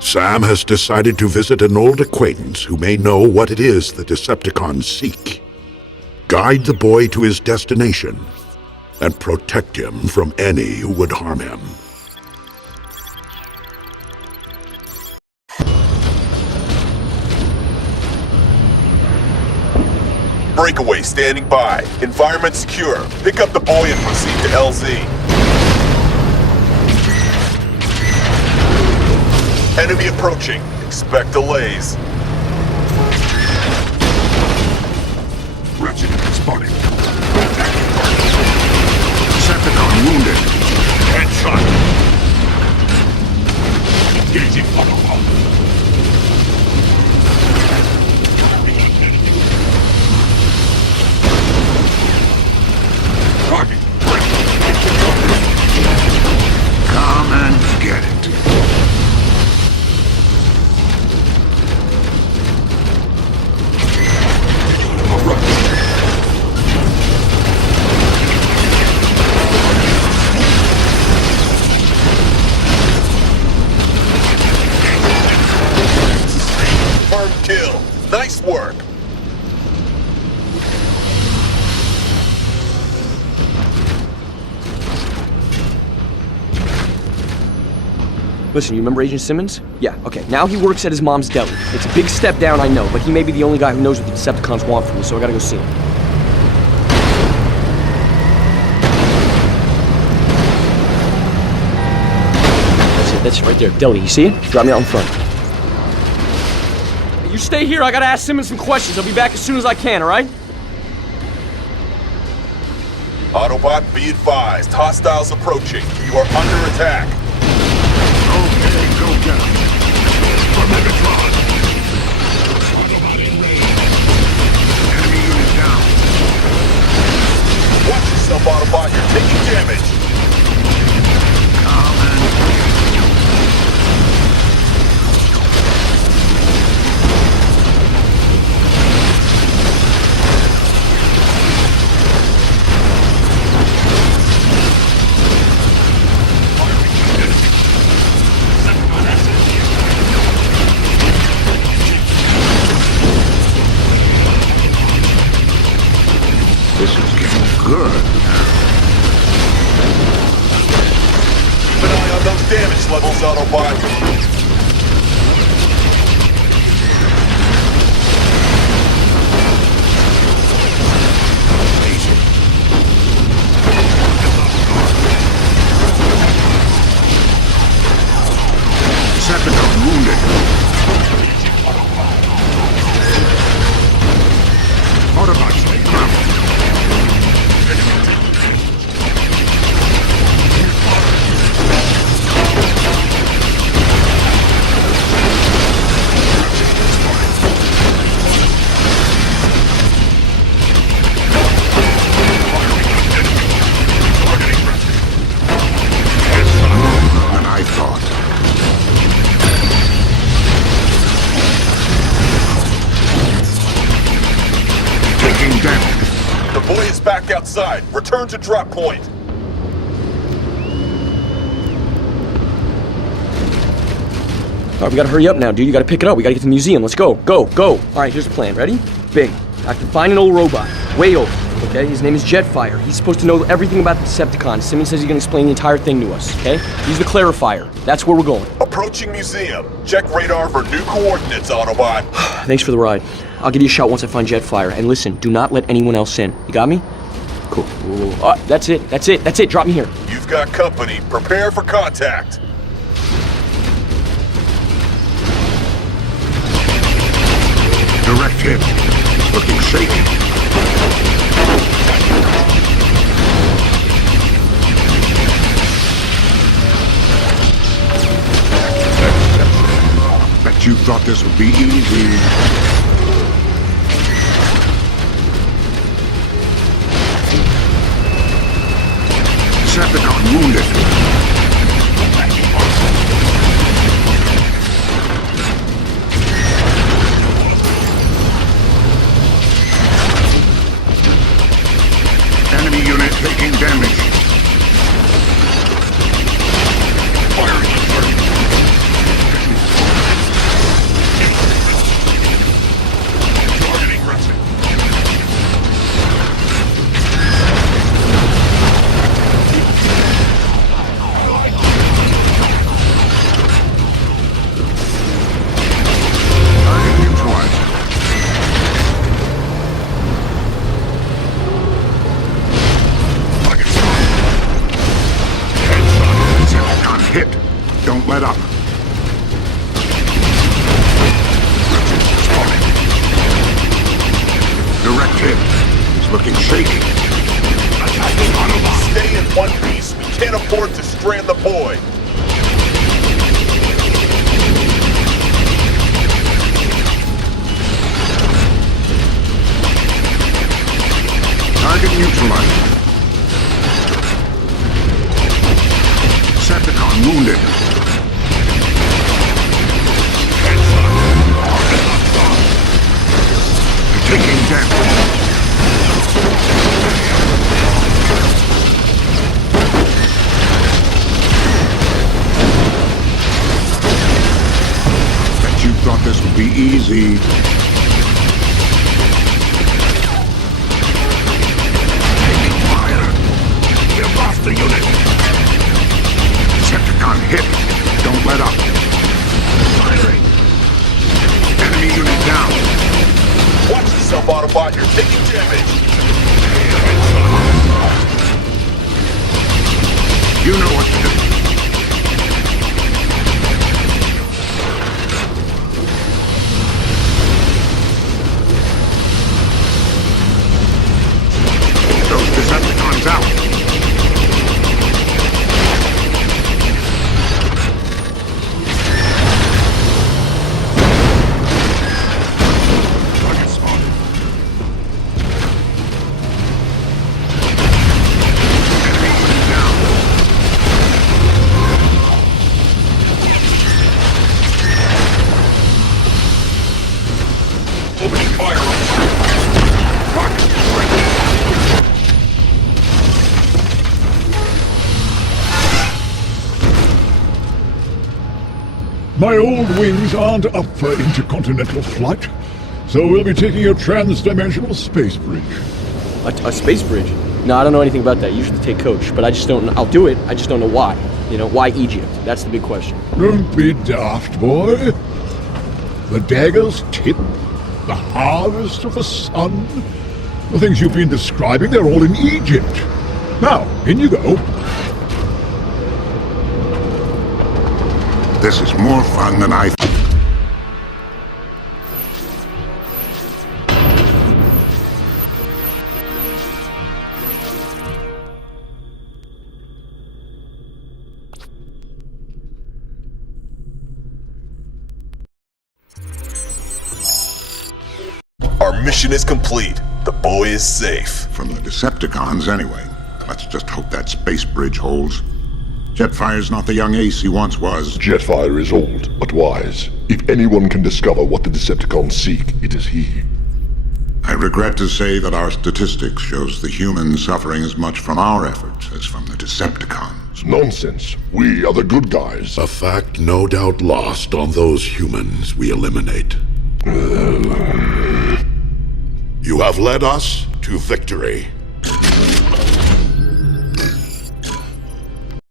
Sam has decided to visit an old acquaintance who may know what it is the Decepticons seek. Guide the boy to his destination and protect him from any who would harm him. Breakaway standing by. Environment secure. Pick up the boy and proceed to LZ. Enemy approaching. Expect delays. Ratchet spotted. Decepticon wounded. Headshot. Engaging autopilot. Target. Come and get it. Kill. Nice work. Listen, you remember Agent Simmons? Yeah, okay. Now he works at his mom's deli. It's a big step down, I know, but he may be the only guy who knows what the Decepticons want from me, so I gotta go see him. That's it right there. Deli, you see it? Drop me out in front. You stay here, I gotta ask Simmons some questions. I'll be back as soon as I can, alright? Autobot, be advised. Hostiles approaching. You are under attack. Okay, go get him. For Megatron. Autobot in range. Enemy unit down. Watch yourself, Autobot. You're taking damage. Come and this is getting good. Keep an eye on those damage levels, Autobot. Decepticon wounded. Autobots, ground. Than I thought. Taking damage. The boy is back outside. Return to drop point. Alright, we gotta hurry up now, dude. You gotta pick it up. We gotta get to the museum. Let's go. Go, go. Alright, here's the plan. Ready? Big. I have to find an old robot. Way old. Okay? His name is Jetfire. He's supposed to know everything about the Decepticons. Simmons says he's gonna explain the entire thing to us. Okay? He's the clarifier. That's where we're going. Approaching museum. Check radar for new coordinates, Autobot. Thanks for the ride. I'll give you a shot once I find Jetfire. And listen, do not let anyone else in. You got me? Cool. That's it. That's it. That's it. Drop me here. You've got company. Prepare for contact. Direct hit. Looking shaky. Bet you thought this would be easy. Decepticon wounded. Enemy unit taking damage. hit. Don't let up. Direct hit. He's looking shaky. Attacking Autobot. Stay in one piece. We can't afford to strand the boy. Target neutralized. Decepticon wounded. Taking damage. Bet you thought this would be easy. Taking fire. We've lost the unit. Decepticon hit. Don't let up. Firing. Enemy unit down. Watch yourself, Autobot. You're taking damage. You know what to do. Those Decepticons out. Target spotted. Enemy unit down. Opening fire. My old wings aren't up for intercontinental flight, so we'll be taking a trans-dimensional space bridge. A space bridge? No, I don't know anything about that. You usually take coach, but I just don't know. I'll do it. I just don't know why. You know, why Egypt? That's the big question. Don't be daft, boy. The dagger's tip, the harvest of the sun, the things you've been describing, they're all in Egypt. Now, in you go. This is more fun than I thought. Our mission is complete. The boy is safe. From the Decepticons, anyway. Let's just hope that space bridge holds. Jetfire's not the young ace he once was. Jetfire is old, but wise. If anyone can discover what the Decepticons seek, it is he. I regret to say that our statistics shows the humans suffering as much from our efforts as from the Decepticons. Nonsense. We are the good guys. A fact no doubt lost on those humans we eliminate. You have led us to victory.